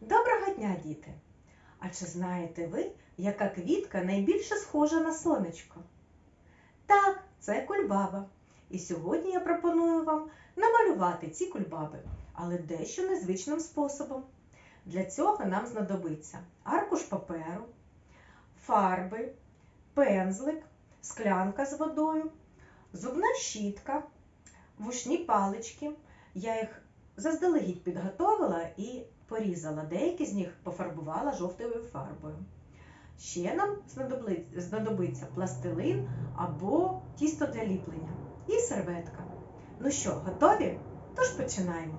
Доброго дня, діти! А чи знаєте ви, яка квітка найбільше схожа на сонечко? Так, це кульбаба. І сьогодні я пропоную вам намалювати ці кульбаби, але дещо незвичним способом. Для цього нам знадобиться аркуш паперу, фарби, пензлик, склянка з водою, зубна щітка, вушні палички. Я їх заздалегідь підготовила і порізала. Деякі з них пофарбувала жовтою фарбою. Ще нам знадобиться пластилин або тісто для ліплення і серветка. Ну що, готові? Тож починаємо.